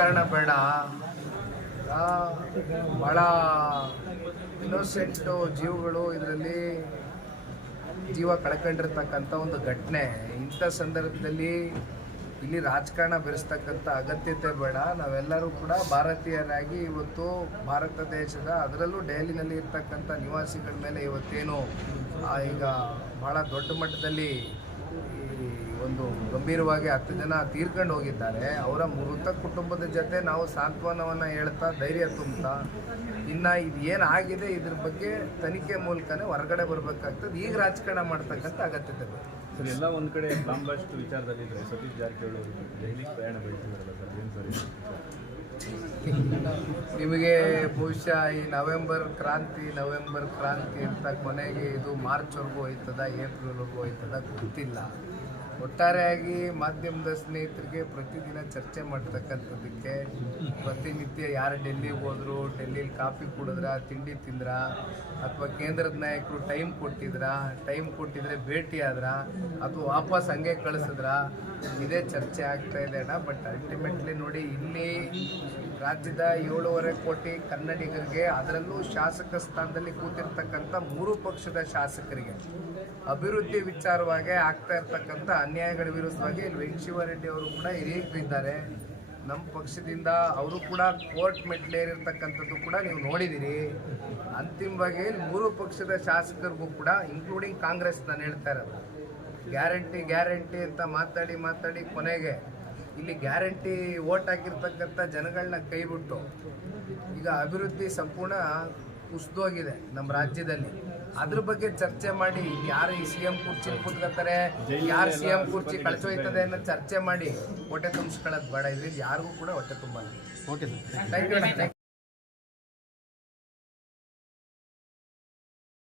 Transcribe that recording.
ರಾಜಕಾರಣ ಬೇಡ. ಭಾಳ ಇನ್ನೋಸೆಂಟು ಜೀವಗಳು ಇದರಲ್ಲಿ ಜೀವ ಕಳ್ಕೊಂಡಿರ್ತಕ್ಕಂಥ ಒಂದು ಘಟನೆ. ಇಂಥ ಸಂದರ್ಭದಲ್ಲಿ ಇಲ್ಲಿ ರಾಜಕಾರಣ ಬೆರೆಸ್ತಕ್ಕಂಥ ಅಗತ್ಯತೆ ಬೇಡ. ನಾವೆಲ್ಲರೂ ಕೂಡ ಭಾರತೀಯರಾಗಿ ಇವತ್ತು ಭಾರತ ದೇಶದ ಅದರಲ್ಲೂ ದೆಹಲಿನಲ್ಲಿ ಇರ್ತಕ್ಕಂಥ ನಿವಾಸಿಗಳ ಮೇಲೆ ಇವತ್ತೇನು ಈಗ ಭಾಳ ದೊಡ್ಡ ಮಟ್ಟದಲ್ಲಿ ಒಂದು ಗಂಭೀರವಾಗಿ ಹತ್ತು ಜನ ತೀರ್ಕೊಂಡು ಹೋಗಿದ್ದಾರೆ. ಅವರ ಮೃತ ಕುಟುಂಬದ ಜೊತೆ ನಾವು ಸಾಂತ್ವನವನ್ನು ಹೇಳ್ತಾ ಧೈರ್ಯ ತುಂಬ್ತಾ ಇನ್ನು ಇದು ಏನಾಗಿದೆ ಇದ್ರ ಬಗ್ಗೆ ತನಿಖೆ ಮೂಲಕನೇ ಹೊರಗಡೆ ಬರಬೇಕಾಗ್ತದೆ. ಈಗ ರಾಜಕಾರಣ ಮಾಡ್ತಕ್ಕಂಥ ಅಗತ್ಯತೆ ಸರ್ ಎಲ್ಲ ಒಂದು ಕಡೆ ಬಾಂಬ್ ಬ್ಲಾಸ್ಟ್ ವಿಚಾರದಲ್ಲಿ ಸತೀಶ್ ಜಾರಕಿಹೊಳಿ ಅವರು ದೆಹಲಿಗೆ ಪ್ರಯಾಣ ಬೆಳೆಸಿದಾರಲ್ಲ ಸರ್ ಏನು ಸರ್ ನಿಮಗೆ ಬಹುಶಃ ಈ ನವೆಂಬರ್ ಕ್ರಾಂತಿ ನವೆಂಬರ್ ಕ್ರಾಂತಿ ಅಂತ ಕೊನೆಗೆ ಇದು ಮಾರ್ಚ್ವರೆಗೂ ಹೋಯ್ತದ ಏಪ್ರಿಲ್ವರೆಗೂ ಹೋಯ್ತದ ಗೊತ್ತಿಲ್ಲ. ಒಟ್ಟಾರೆಯಾಗಿ ಮಾಧ್ಯಮದ ಸ್ನೇಹಿತರಿಗೆ ಪ್ರತಿದಿನ ಚರ್ಚೆ ಮಾಡ್ತಕ್ಕಂಥದ್ದಕ್ಕೆ ಪ್ರತಿನಿತ್ಯ ಯಾರು ಡೆಲ್ಲಿಗೆ ಹೋದ್ರು, ಡೆಲ್ಲಿಲಿ ಕಾಫಿ ಕುಡಿದ್ರ, ತಿಂಡಿ ತಿಂದ್ರ, ಅಥವಾ ಕೇಂದ್ರದ ನಾಯಕರು ಟೈಮ್ ಕೊಟ್ಟಿದ್ರ, ಟೈಮ್ ಕೊಟ್ಟಿದ್ರೆ ಭೇಟಿ ಆದ್ರ, ಅಥವಾ ವಾಪಸ್ ಹಂಗೆ ಕಳಿಸಿದ್ರ, ಇದೇ ಚರ್ಚೆ ಆಗ್ತಾ ಇದೆ ಅಣ್ಣ. ಬಟ್ ಅಲ್ಟಿಮೇಟ್ಲಿ ನೋಡಿ, ಇಲ್ಲಿ ರಾಜ್ಯದ ಏಳೂವರೆ ಕೋಟಿ ಕನ್ನಡಿಗರಿಗೆ, ಅದರಲ್ಲೂ ಶಾಸಕ ಸ್ಥಾನದಲ್ಲಿ ಕೂತಿರ್ತಕ್ಕಂಥ ಮೂರು ಪಕ್ಷದ ಶಾಸಕರಿಗೆ ಅಭಿವೃದ್ಧಿ ವಿಚಾರವಾಗಿ ಆಗ್ತಾ ಇರ್ತಕ್ಕಂಥ ಅನ್ಯಾಯಗಳ ವಿರುದ್ಧವಾಗಿ ಇಲ್ಲಿ ವೆಂಕಶಿವರೆಡ್ಡಿ ಅವರು ಕೂಡ ಹಿರಿಯರಿದ್ದಾರೆ. ನಮ್ಮ ಪಕ್ಷದಿಂದ ಅವರು ಕೂಡ ಕೋರ್ಟ್ ಮೆಟ್ಲೇರಿರ್ತಕ್ಕಂಥದ್ದು ಕೂಡ ನೀವು ನೋಡಿದ್ದೀರಿ. ಅಂತಿಮವಾಗಿ ಮೂರು ಪಕ್ಷದ ಶಾಸಕರಿಗೂ ಕೂಡ ಇನ್ಕ್ಲೂಡಿಂಗ್ ಕಾಂಗ್ರೆಸ್ ನಾನು ಹೇಳ್ತಾ ಇರೋದು, ಗ್ಯಾರಂಟಿ ಗ್ಯಾರಂಟಿ ಅಂತ ಮಾತಾಡಿ ಮಾತಾಡಿ ಕೊನೆಗೆ ಇಲ್ಲಿ ಗ್ಯಾರಂಟಿ ಓಟ್ ಹಾಕಿರ್ತಕ್ಕಂಥ ಜನಗಳನ್ನ ಕೈಬಿಟ್ಟು ಈಗ ಅಭಿವೃದ್ಧಿ ಸಂಪೂರ್ಣ ಕುಸಿದೋಗಿದೆ ನಮ್ಮ ರಾಜ್ಯದಲ್ಲಿ. ಅದ್ರ ಬಗ್ಗೆ ಚರ್ಚೆ ಮಾಡಿ ಯಾರು ಈ ಸಿ ಎಂ ಕುರ್ಚಿ ಕುತ್ಕೋತಾರೆ ಯಾರು ಸಿ ಎಂ ಕುರ್ಚಿ ಕಳ್ಸೋಯ್ತದೆ ಅನ್ನೋ ಚರ್ಚೆ ಮಾಡಿ ಹೊಟ್ಟೆ ತುಂಬಿಸ್ಕೊಳ್ಳೋದು ಬೇಡ. ಇದ್ರಿಂದ ಯಾರಿಗೂ ಕೂಡ ಹೊಟ್ಟೆ ತುಂಬ ಓಕೆ ಸರ್ ಥ್ಯಾಂಕ್ ಯು